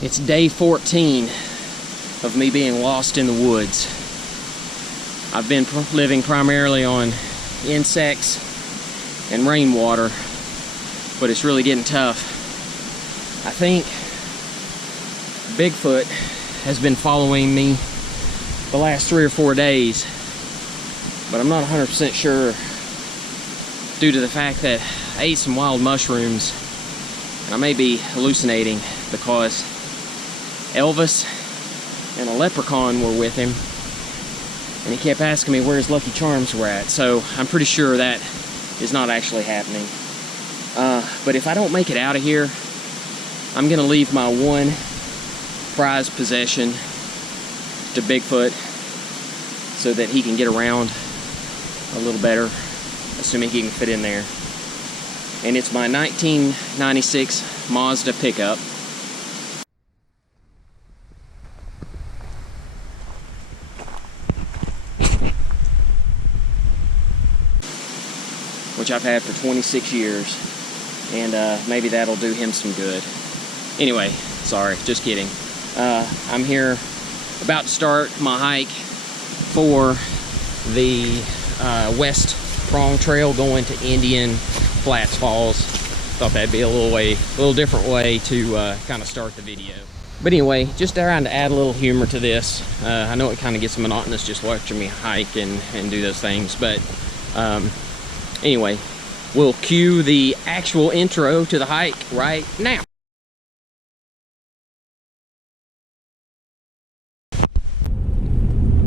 It's day 14 of me being lost in the woods. I've been living primarily on insects and rainwater, but it's really getting tough. I think Bigfoot has been following me the last 3 or 4 days, but I'm not 100% sure due to the fact that I ate some wild mushrooms and I may be hallucinating because Elvis and a leprechaun were with him and he kept asking me where his Lucky Charms were at, so I'm pretty sure that is not actually happening. But if I don't make it out of here, I'm gonna leave my one prized possession to Bigfoot so that he can get around a little better, assuming he can fit in there. And it's my 1996 Mazda pickup. Which I've had for 26 years. And maybe that'll do him some good. Anyway, sorry, just kidding. I'm here about to start my hike for the West Prong Trail going to Indian Flats Falls. Thought that'd be a little different way to kind of start the video. But anyway, just trying to add a little humor to this. I know it kind of gets monotonous just watching me hike and do those things, but anyway, we'll cue the actual intro to the hike right now.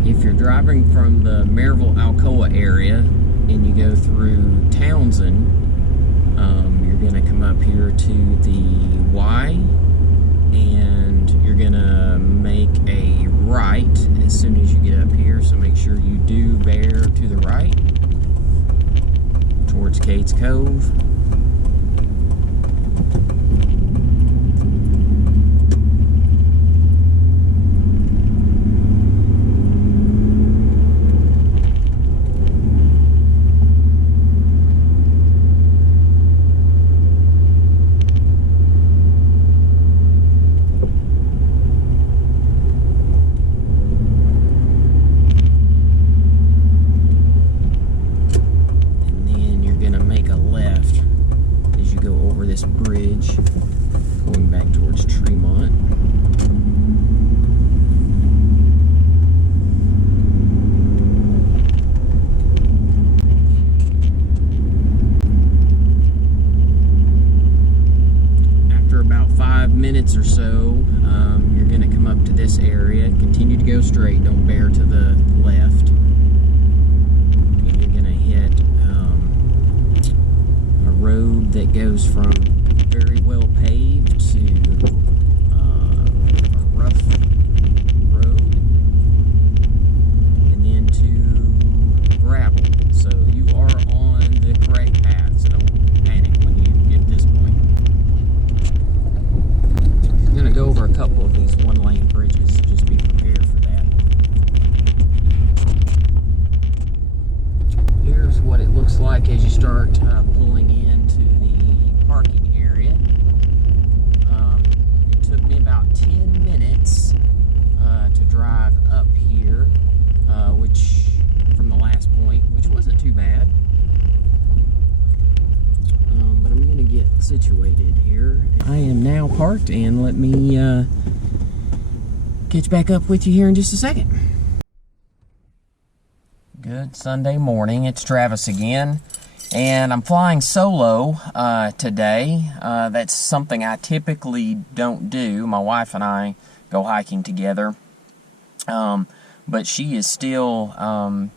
If you're driving from the Maryville-Alcoa area and you go through Townsend, you're going to come up here to the Y and you're going to make a right as soon as you get up here, so make sure you do bear to the right towards Cates Cove. This bridge going back towards Tremont. After about 5 minutes or so, you're going to come up to this area. Continue to go straight, don't bear to the left. And you're going to hit a road that goes from very well paved to a rough road and then to gravel. So you are on the correct path, so don't panic when you get to this point. I'm going to go over a couple of these one-lane bridges, so just be prepared for that. Here's what it looks like as you start pulling into the parking area. It took me about 10 minutes to drive up here, which from the last point, which wasn't too bad. But I'm going to get situated here. I am now parked, and let me catch back up with you here in just a second. Good Sunday morning. It's Travis again. And I'm flying solo today. That's something I typically don't do. My wife and I go hiking together. But she is still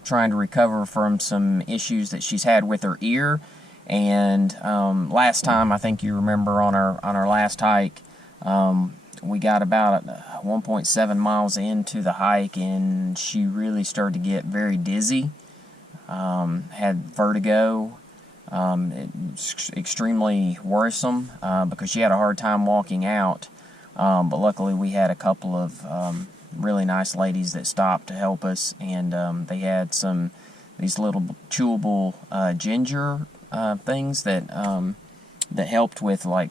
trying to recover from some issues that she's had with her ear. And last time, I think you remember on our last hike, we got about 1.7 miles into the hike and she really started to get very dizzy. Had vertigo. It's extremely worrisome because she had a hard time walking out, but luckily we had a couple of really nice ladies that stopped to help us, and they had these little chewable ginger things that helped with, like,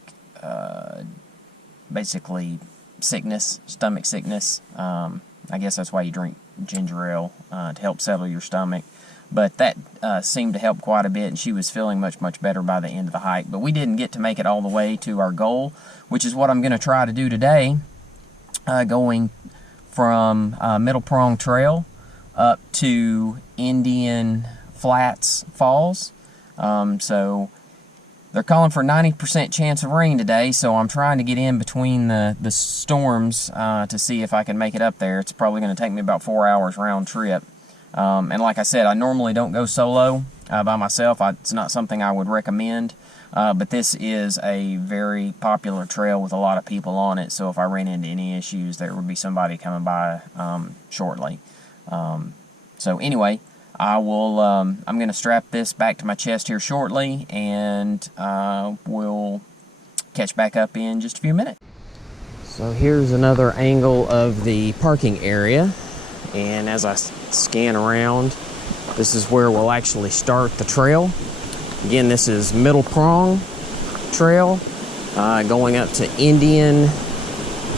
basically sickness, stomach sickness. I guess that's why you drink ginger ale, to help settle your stomach. But that seemed to help quite a bit, and she was feeling much, much better by the end of the hike. But we didn't get to make it all the way to our goal, which is what I'm going to try to do today, going from Middle Prong Trail up to Indian Flats Falls. So they're calling for 90% chance of rain today, so I'm trying to get in between the storms to see if I can make it up there. It's probably going to take me about 4 hours round trip. And like I said, I normally don't go solo by myself. It's not something I would recommend, but this is a very popular trail with a lot of people on it, so if I ran into any issues, there would be somebody coming by shortly. So anyway, I'm going to strap this back to my chest here shortly, and we'll catch back up in just a few minutes. So here's another angle of the parking area, and as I scan around, this is where we'll actually start the trail. Again, this is Middle Prong Trail, going up to Indian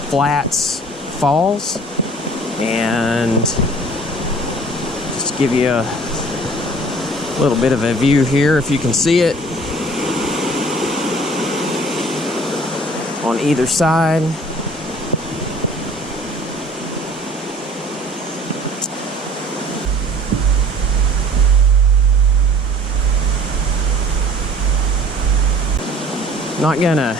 Flats Falls, and just give you a little bit of a view here if you can see it on either side. Not gonna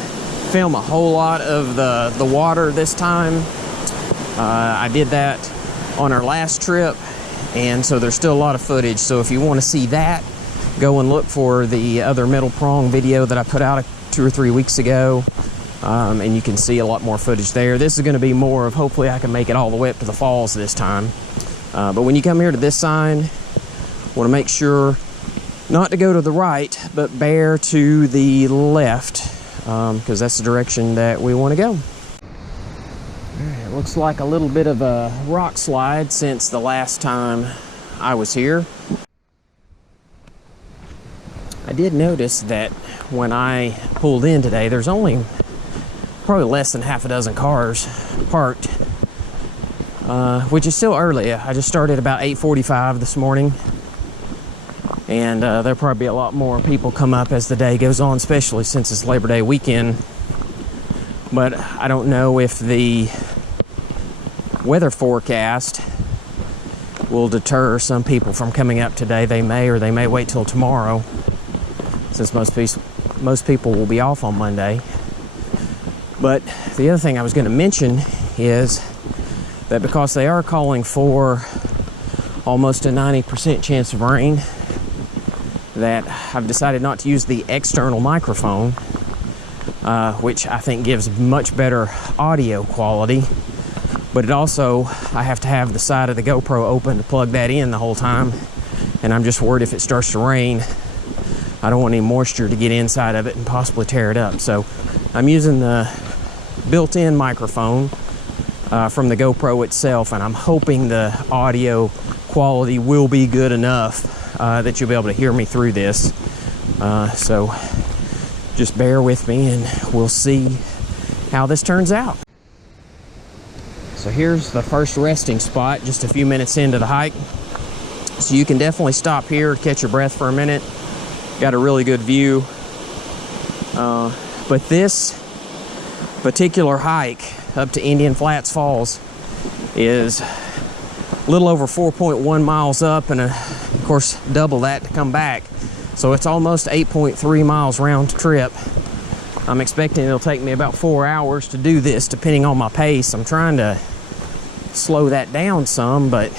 film a whole lot of the water this time. I did that on our last trip, and so there's still a lot of footage. So if you want to see that, go and look for the other Middle Prong video that I put out 2 or 3 weeks ago, and you can see a lot more footage there. This is going to be more of, hopefully I can make it all the way up to the falls this time. But when you come here to this sign, want to make sure not to go to the right, but bear to the left, because that's the direction that we want to go. It looks like a little bit of a rock slide since the last time I was here. I did notice that when I pulled in today, there's only probably less than half a dozen cars parked, which is still early. I just started about 8:45 this morning, and there'll probably be a lot more people come up as the day goes on, especially since it's Labor Day weekend. But I don't know if the weather forecast will deter some people from coming up today. They may, or they may wait till tomorrow, since most people will be off on Monday. But the other thing I was going to mention is that because they are calling for almost a 90% chance of rain, that I've decided not to use the external microphone, which I think gives much better audio quality. But it also, I have to have the side of the GoPro open to plug that in the whole time, and I'm just worried if it starts to rain, I don't want any moisture to get inside of it and possibly tear it up. So I'm using the built-in microphone from the GoPro itself, and I'm hoping the audio quality will be good enough that you'll be able to hear me through this. So just bear with me and we'll see how this turns out. So here's the first resting spot, just a few minutes into the hike. So you can definitely stop here, catch your breath for a minute. Got a really good view. But this particular hike up to Indian Flats Falls is a little over 4.1 miles up, and of course double that to come back. So it's almost 8.3 miles round trip. I'm expecting it'll take me about 4 hours to do this, depending on my pace. I'm trying to slow that down some, but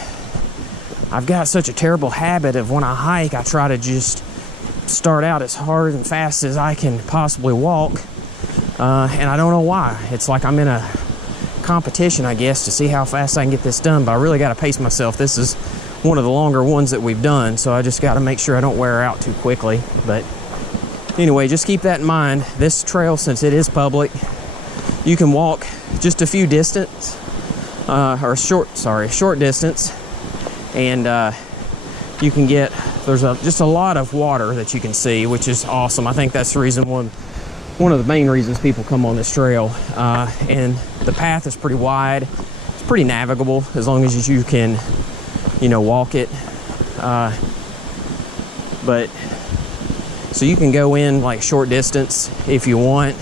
I've got such a terrible habit of when I hike, I try to just start out as hard and fast as I can possibly walk, and I don't know why. It's like I'm in a competition, I guess, to see how fast I can get this done, but I really got to pace myself. This is one of the longer ones that we've done, so I just got to make sure I don't wear out too quickly. But anyway, just keep that in mind. This trail, since it is public, you can walk just a few distance, short distance, and you can get, there's just a lot of water that you can see, which is awesome. I think that's the reason one of the main reasons people come on this trail. And the path is pretty wide. It's pretty navigable as long as you can, you know, walk it. But so you can go in like short distance if you want,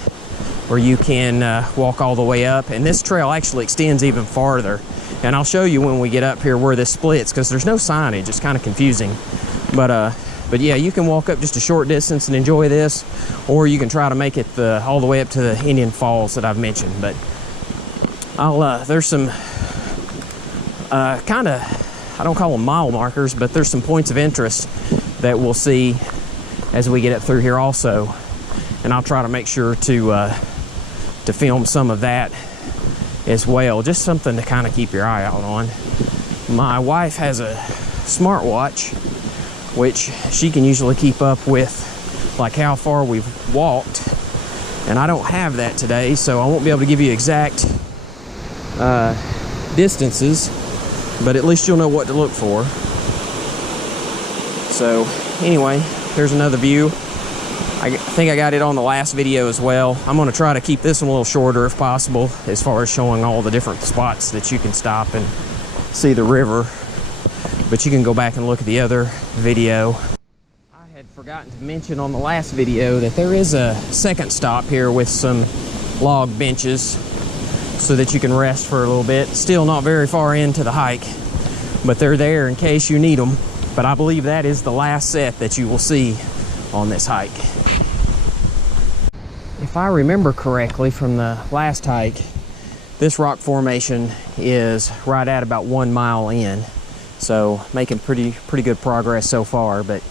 or you can walk all the way up. And this trail actually extends even farther. And I'll show you when we get up here where this splits, because there's no signage. It's kind of confusing. But yeah, you can walk up just a short distance and enjoy this, or you can try to make it all the way up to the Indian Falls that I've mentioned. But there's some kind of, I don't call them mile markers, but there's some points of interest that we'll see as we get up through here also. And I'll try to make sure to film some of that as well. Just something to kind of keep your eye out on. My wife has a smartwatch, which she can usually keep up with like how far we've walked. And I don't have that today, so I won't be able to give you exact distances, but at least you'll know what to look for. So anyway, here's another view. I think I got it on the last video as well. I'm going to try to keep this one a little shorter if possible, as far as showing all the different spots that you can stop and see the river. But you can go back and look at the other video. I had forgotten to mention on the last video that there is a second stop here with some log benches so that you can rest for a little bit. Still not very far into the hike, but they're there in case you need them. But I believe that is the last set that you will see on this hike. If I remember correctly from the last hike, this rock formation is right at about 1 mile in. So making pretty good progress so far. But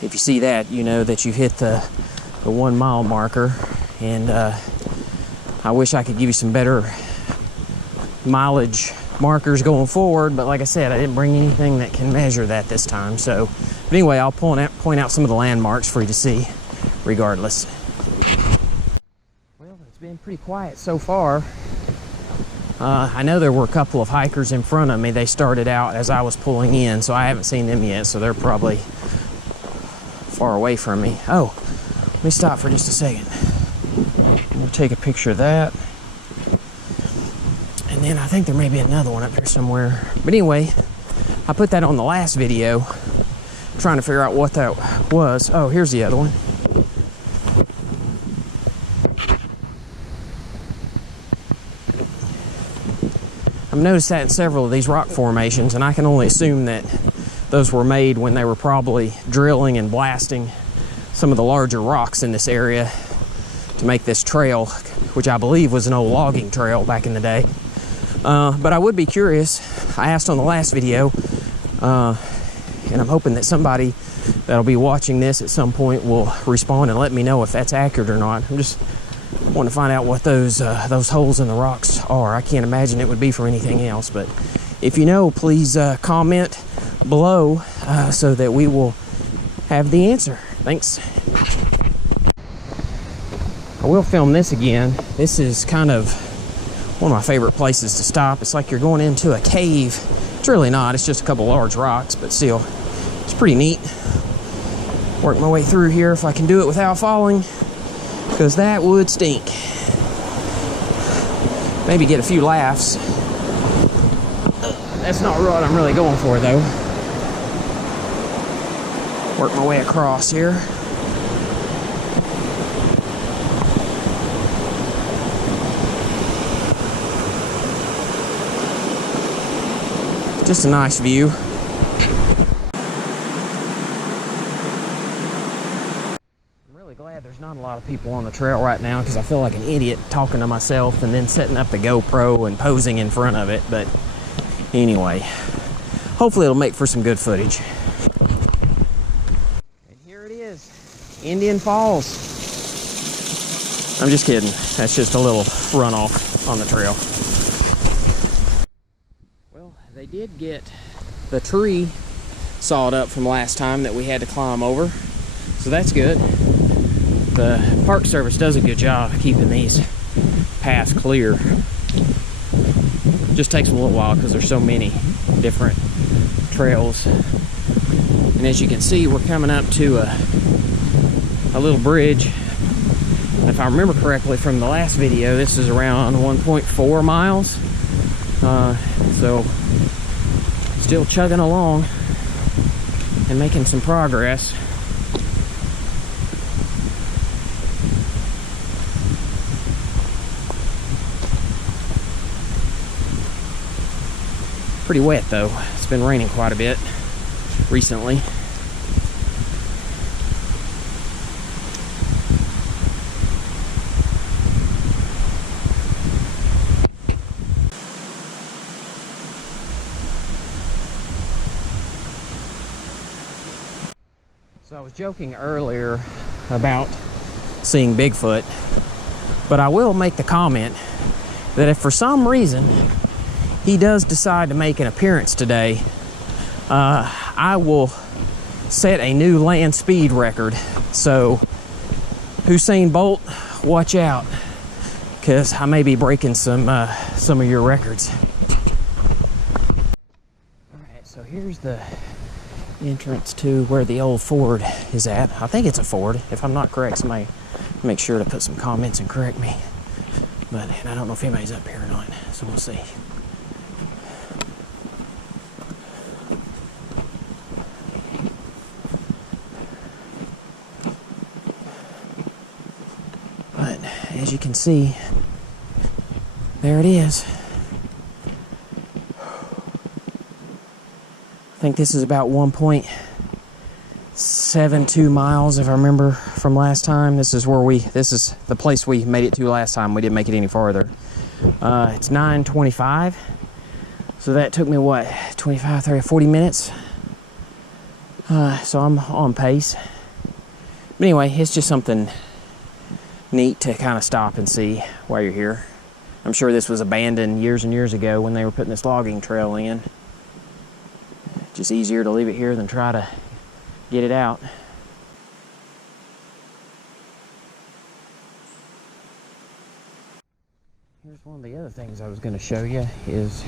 if you see that, you know that you've hit the 1 mile marker. And I wish I could give you some better mileage markers going forward, but like I said, I didn't bring anything that can measure that this time. So, but anyway, I'll point out some of the landmarks for you to see regardless. Well, it's been pretty quiet so far. I know there were a couple of hikers in front of me. They started out as I was pulling in, so I haven't seen them yet, so they're probably far away from me. Oh, let me stop for just a second. We'll take a picture of that. And then I think there may be another one up here somewhere. But anyway, I put that on the last video, trying to figure out what that was. Oh, here's the other one. I've noticed that in several of these rock formations, and I can only assume that those were made when they were probably drilling and blasting some of the larger rocks in this area to make this trail, which I believe was an old logging trail back in the day. But I would be curious. I asked on the last video, and I'm hoping that somebody that'll be watching this at some point will respond and let me know if that's accurate or not. I'm just wanting to find out what those holes in the rocks are. I can't imagine it would be for anything else, but if you know, please comment below so that we will have the answer. Thanks. I will film this again. This is kind of one of my favorite places to stop. It's like you're going into a cave. It's really not. It's just a couple large rocks, but still, it's pretty neat. Work my way through here if I can do it without falling, because that would stink. Maybe get a few laughs. That's not what I'm really going for, though. Work my way across here. Just a nice view. I'm really glad there's not a lot of people on the trail right now, because I feel like an idiot talking to myself and then setting up the GoPro and posing in front of it. But anyway, hopefully it'll make for some good footage. And here it is, Indian Falls. I'm just kidding. That's just a little runoff on the trail. They did get the tree sawed up from last time that we had to climb over, so that's good. The Park Service does a good job of keeping these paths clear. It just takes them a little while because there's so many different trails. And as you can see, we're coming up to a little bridge If I remember correctly from the last video, this is around 1.4 miles. So still chugging along and making some progress. Pretty wet though. It's been raining quite a bit recently. So I was joking earlier about seeing Bigfoot, but I will make the comment that if for some reason he does decide to make an appearance today, I will set a new land speed record. So Usain Bolt, watch out, because I may be breaking some of your records. All right, so here's the entrance to where the old Ford is at. I think it's a Ford. If I'm not correct, somebody make sure to put some comments and correct me. But I don't know if anybody's up here or not, so we'll see. But as you can see, there it is. I think this is about 1.72 miles, if I remember from last time. This is the place we made it to last time. We didn't make it any farther. It's 9:25. So that took me, what, 25, 30, 40 minutes? So I'm on pace. But anyway, it's just something neat to kind of stop and see while you're here. I'm sure this was abandoned years and years ago when they were putting this logging trail in. Just easier to leave it here than try to get it out. Here's one of the other things I was going to show you is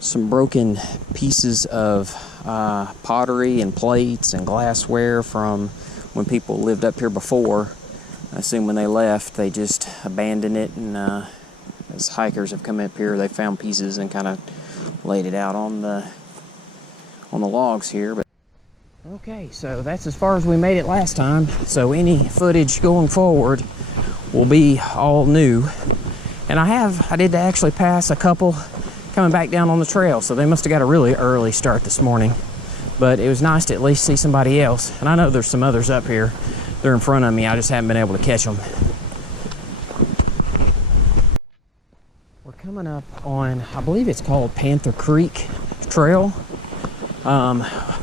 some broken pieces of pottery and plates and glassware from when people lived up here before. I assume when they left, they just abandoned it, and as hikers have come up here, they found pieces and kind of laid it out on the logs here. But okay, so that's as far as we made it last time. So any footage going forward will be all new. And I did actually pass a couple coming back down on the trail, so they must have got a really early start this morning. But it was nice to at least see somebody else. And I know there's some others up here. They're in front of me. I just haven't been able to catch them. We're coming up on, I believe it's called Panther Creek Trail.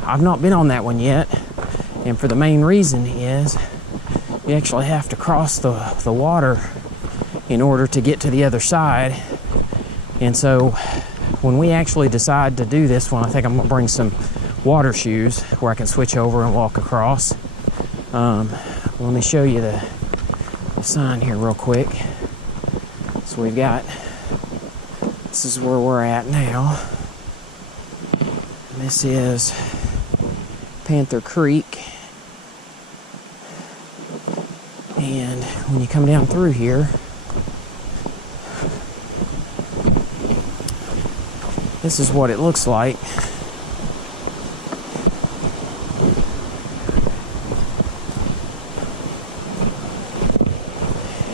I've not been on that one yet, and for the main reason is you actually have to cross the water in order to get to the other side. And so when we actually decide to do this one, I think I'm gonna bring some water shoes where I can switch over and walk across. Let me show you the sign here real quick. So this is where we're at now. This is Panther Creek, and when you come down through here, this is what it looks like.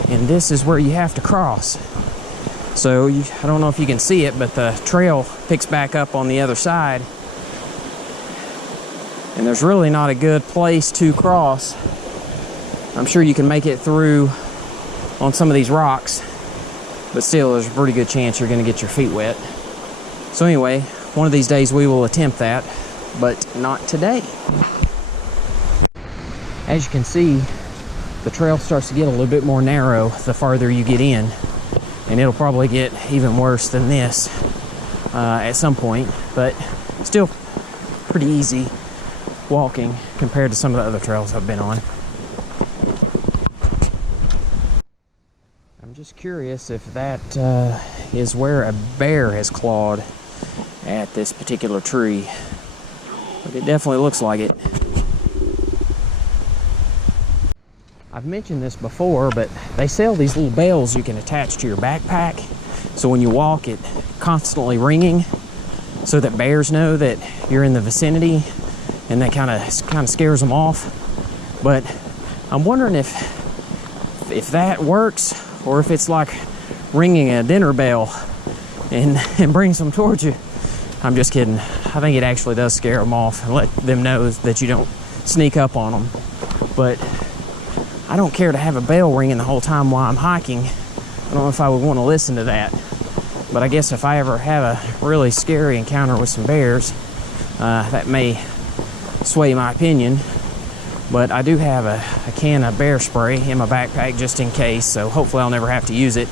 And this is where you have to cross. So I don't know if you can see it, but the trail picks back up on the other side. And there's really not a good place to cross. I'm sure you can make it through on some of these rocks, but still there's a pretty good chance you're gonna get your feet wet. So anyway, one of these days we will attempt that, but not today. As you can see, the trail starts to get a little bit more narrow the farther you get in, and it'll probably get even worse than this at some point, but still pretty easy walking compared to some of the other trails I've been on. I'm just curious if that is where a bear has clawed at this particular tree, but it definitely looks like it. I've mentioned this before, but they sell these little bells you can attach to your backpack. So when you walk, it constantly ringing so that bears know that you're in the vicinity, and that kind of scares them off. But I'm wondering if that works, or if it's like ringing a dinner bell and brings them towards you. I'm just kidding. I think it actually does scare them off and let them know that you don't sneak up on them. But I don't care to have a bell ringing the whole time while I'm hiking. I don't know if I would want to listen to that. But I guess if I ever have a really scary encounter with some bears, that may sway my opinion. But I do have a can of bear spray in my backpack just in case, so hopefully I'll never have to use it.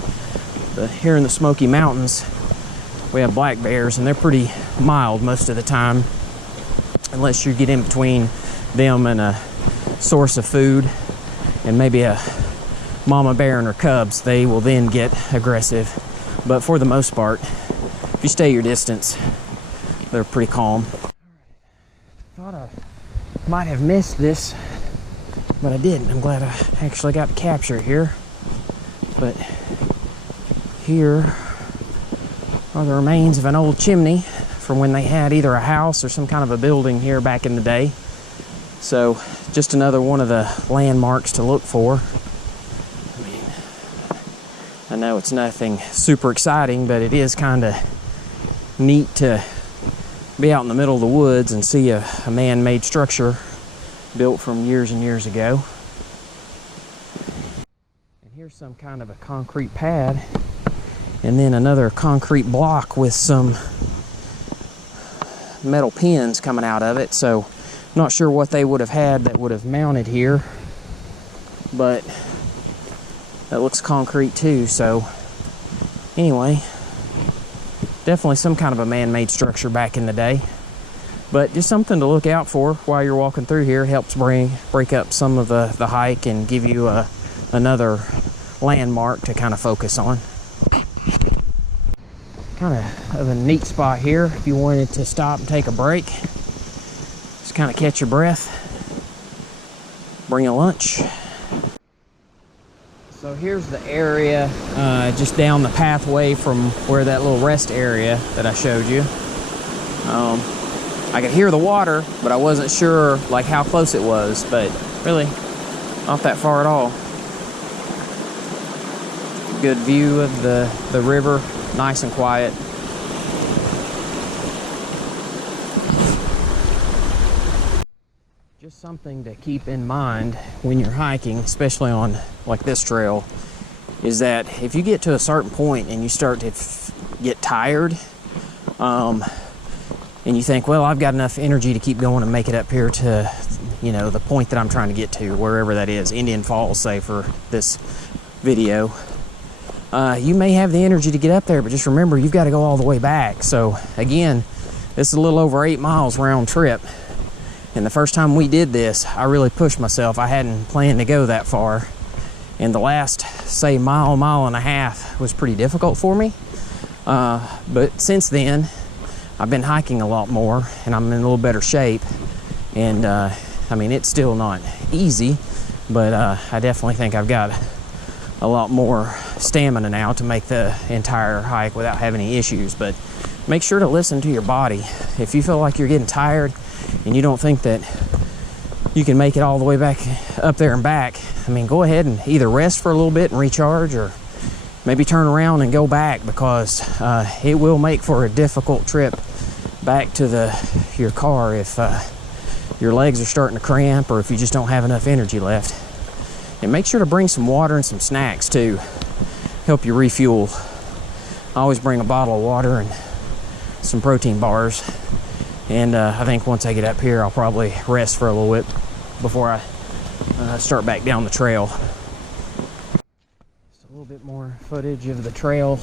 But here in the Smoky Mountains, we have black bears, and they're pretty mild most of the time, unless you get in between them and a source of food and maybe a mama bear and her cubs. They will then get aggressive. But for the most part, if you stay your distance, they're pretty calm. Thought I might have missed this, but I didn't. I'm glad I actually got to capture it here. But here are the remains of an old chimney from when they had either a house or some kind of a building here back in the day. So just another one of the landmarks to look for. I know it's nothing super exciting, but it is kind of neat to be out in the middle of the woods and see a man-made structure built from years and years ago. And here's some kind of a concrete pad, and then another concrete block with some metal pins coming out of it. So I'm not sure what they would have had that would have mounted here, but that looks concrete too. So anyway, definitely some kind of a man-made structure back in the day, but just something to look out for while you're walking through here. Helps break up some of the hike and give you another landmark to kind of focus on. Kind of a neat spot here if you wanted to stop and take a break, just kind of catch your breath, bring a lunch. So here's the area just down the pathway from where that little rest area that I showed you. I could hear the water, but I wasn't sure like how close it was, but really not that far at all. Good view of the river, nice and quiet. Just something to keep in mind when you're hiking, especially on like this trail, is that if you get to a certain point and you start to get tired, and you think, well, I've got enough energy to keep going and make it up here to, you know, the point that I'm trying to get to, wherever that is, Indian Falls, say, for this video. You may have the energy to get up there, but just remember, you've got to go all the way back. So again, this is a little over 8 miles round trip. And the first time we did this, I really pushed myself. I hadn't planned to go that far. And the last, say, mile and a half was pretty difficult for me. But since then, I've been hiking a lot more, and I'm in a little better shape. And I mean, it's still not easy, but I definitely think I've got a lot more stamina now to make the entire hike without having any issues. But make sure to listen to your body. If you feel like you're getting tired and you don't think that you can make it all the way back up there and back, I mean, go ahead and either rest for a little bit and recharge, or maybe turn around and go back, because it will make for a difficult trip back to your car if your legs are starting to cramp, or if you just don't have enough energy left. And make sure to bring some water and some snacks too, help you refuel. I always bring a bottle of water and some protein bars. And I think once I get up here, I'll probably rest for a little bit before I start back down the trail. Just a little bit more footage of the trail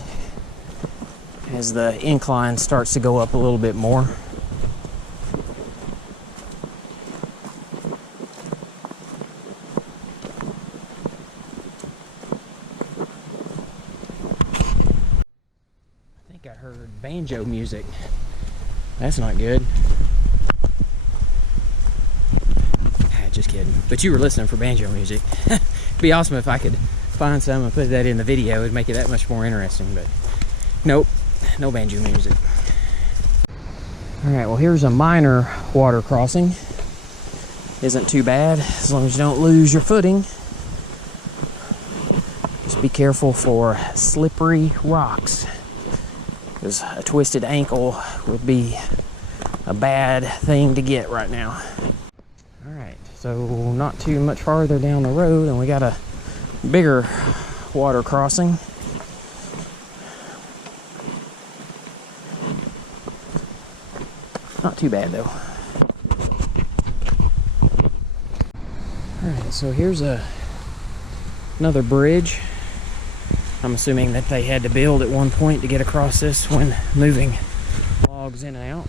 as the incline starts to go up a little bit more. I think I heard banjo music. That's not good. Just kidding. But you were listening for banjo music. It'd be awesome if I could find some and put that in the video. It'd make it that much more interesting, but nope, no banjo music. All right, well, here's a minor water crossing. Isn't too bad, as long as you don't lose your footing. Just be careful for slippery rocks, because a twisted ankle would be a bad thing to get right now. All right, so not too much farther down the road, and we got a bigger water crossing. Not too bad though. Alright, so here's another bridge. I'm assuming that they had to build at one point to get across this when moving logs in and out.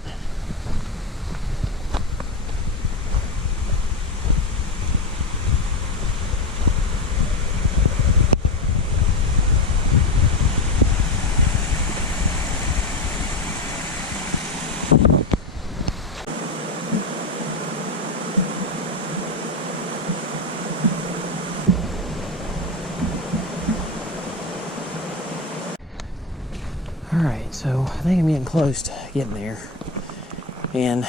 Alright, so I think I'm getting close to getting there. And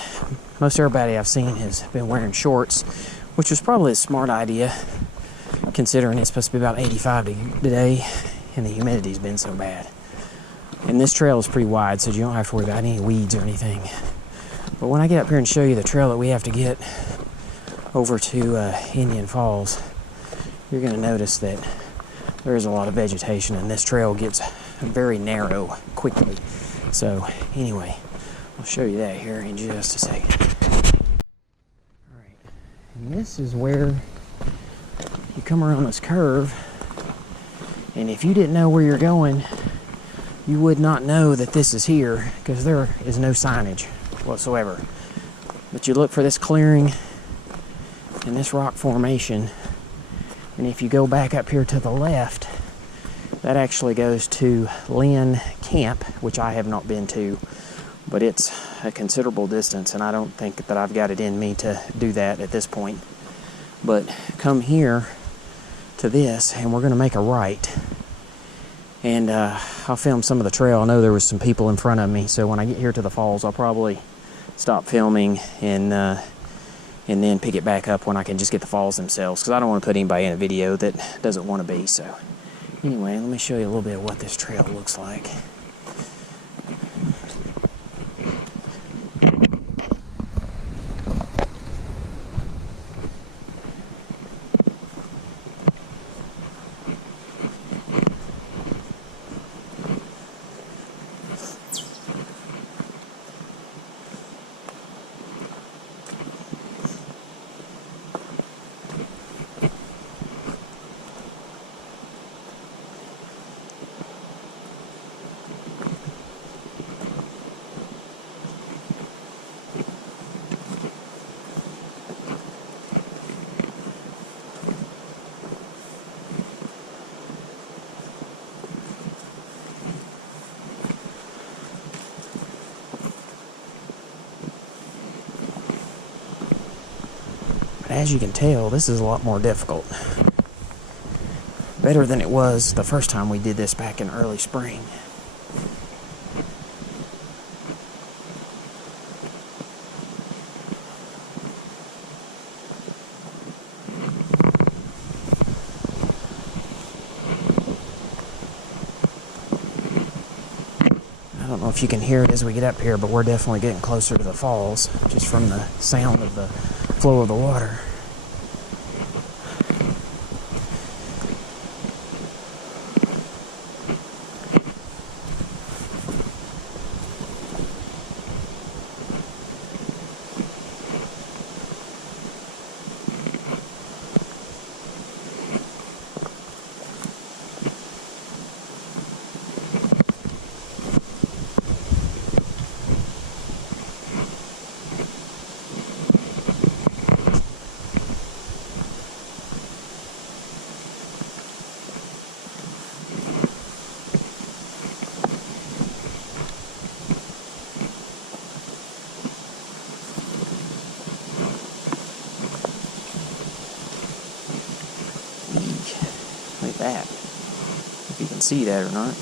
most everybody I've seen has been wearing shorts, which was probably a smart idea, considering it's supposed to be about 85 today and the humidity's been so bad. And this trail is pretty wide, so you don't have to worry about any weeds or anything. But when I get up here and show you the trail that we have to get over to Indian Falls, you're going to notice that there is a lot of vegetation, and this trail gets very narrow quickly. So anyway, I'll show you that here in just a second. Alright, and this is where you come around this curve, and if you didn't know where you're going, you would not know that this is here, because there is no signage whatsoever. But you look for this clearing and this rock formation, and if you go back up here to the left, that actually goes to Lynn Camp, which I have not been to, but it's a considerable distance, and I don't think that I've got it in me to do that at this point. But come here to this, and we're going to make a right. And I'll film some of the trail. I know there was some people in front of me, so when I get here to the falls, I'll probably stop filming and then pick it back up when I can just get the falls themselves, because I don't want to put anybody in a video that doesn't want to be. So anyway, let me show you a little bit of what this trail looks like. As you can tell, this is a lot more difficult. Better than it was the first time we did this back in early spring. I don't know if you can hear it as we get up here, but we're definitely getting closer to the falls, just from the sound of the flow of the water. see that or not.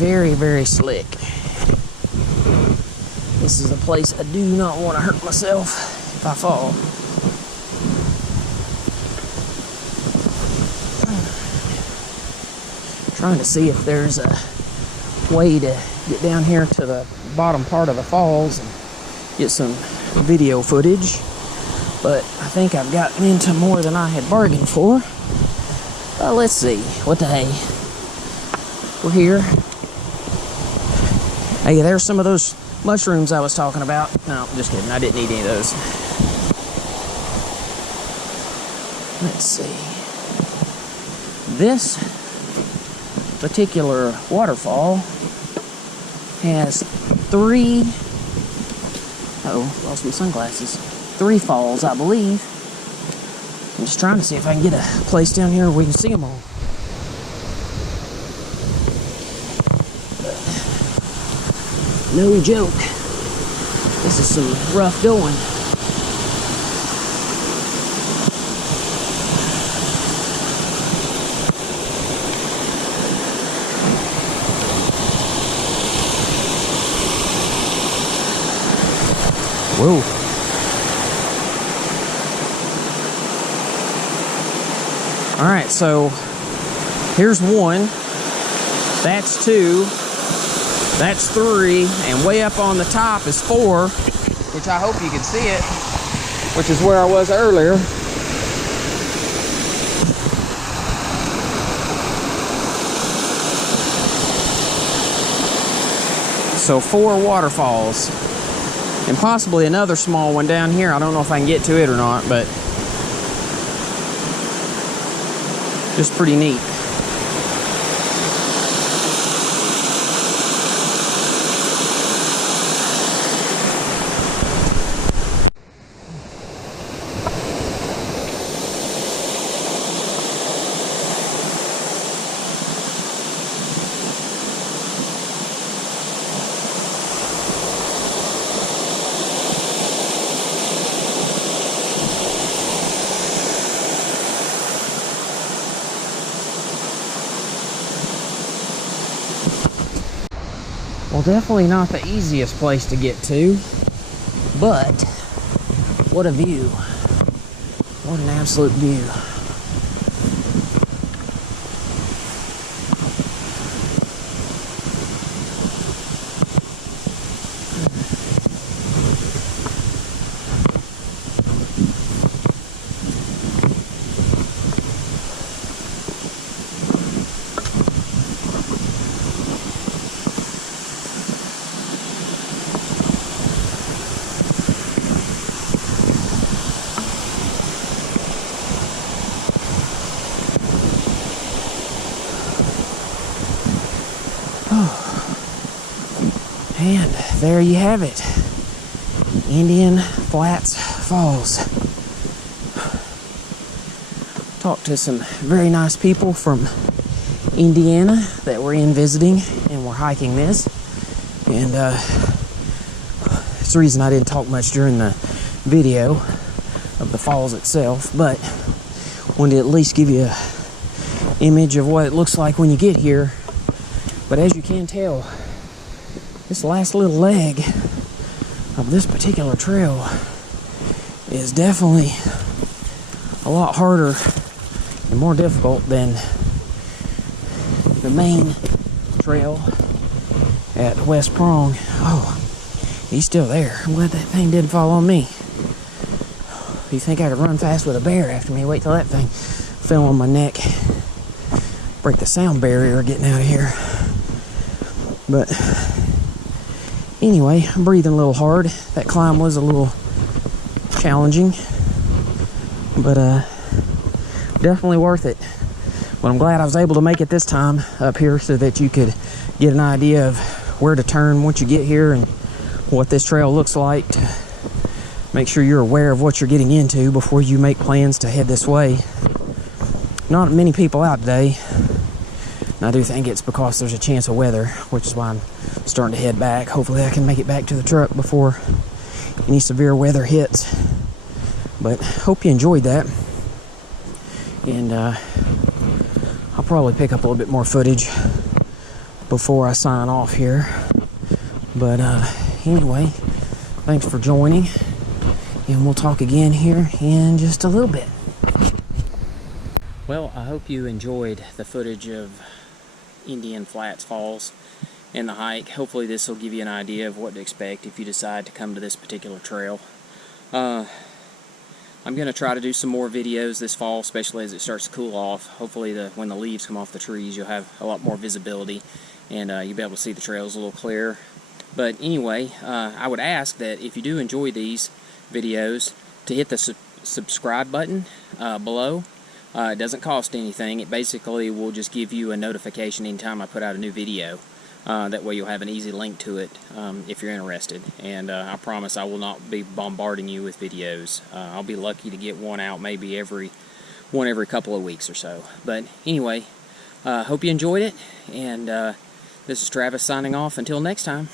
Very, very slick. This is a place I do not want to hurt myself if I fall. Trying to see if there's a way to get down here to the bottom part of the falls and get some video footage, but I think I've gotten into more than I had bargained for. Let's see. What the hey? We're here. Hey, there's some of those mushrooms I was talking about. No, just kidding. I didn't eat any of those. Let's see. This particular waterfall has three... Uh-oh, lost my sunglasses. 3 falls, I believe. I'm just trying to see if I can get a place down here where we can see them all. No joke. This is some rough going. Whoa. All right, so here's 1. That's 2. That's 3, and way up on the top is 4, which I hope you can see it, which is where I was earlier. So 4 waterfalls, and possibly another small one down here. I don't know if I can get to it or not, but just pretty neat. Well, definitely not the easiest place to get to, but what a view. What an absolute view. And there you have it. Indian Flats Falls. Talked to some very nice people from Indiana that were in visiting and were hiking this. And it's the reason I didn't talk much during the video of the falls itself, but wanted to at least give you an image of what it looks like when you get here. But as you can tell, this last little leg of this particular trail is definitely a lot harder and more difficult than the main trail at West Prong. Oh, he's still there. I'm glad that thing didn't fall on me. You think I could run fast with a bear after me? Wait till that thing fell on my neck. Break the sound barrier getting out of here. But anyway, I'm breathing a little hard. That climb was a little challenging, but definitely worth it. But I'm glad I was able to make it this time up here so that you could get an idea of where to turn once you get here and what this trail looks like, to make sure you're aware of what you're getting into before you make plans to head this way. Not many people out today, and I do think it's because there's a chance of weather, which is why I'm starting to head back. Hopefully I can make it back to the truck before any severe weather hits. But hope you enjoyed that, and I'll probably pick up a little bit more footage before I sign off here. But anyway, thanks for joining, and we'll talk again here in just a little bit. Well, I hope you enjoyed the footage of Indian Flats Falls and the hike. Hopefully this will give you an idea of what to expect if you decide to come to this particular trail. I'm going to try to do some more videos this fall, especially as it starts to cool off. Hopefully when the leaves come off the trees, you'll have a lot more visibility, and you'll be able to see the trails a little clearer. But anyway, I would ask that if you do enjoy these videos, to hit the subscribe button below. It doesn't cost anything. It basically will just give you a notification anytime I put out a new video. That way you'll have an easy link to it if you're interested. And I promise I will not be bombarding you with videos. I'll be lucky to get one out maybe every couple of weeks or so. But anyway, hope you enjoyed it. And this is Travis signing off. Until next time.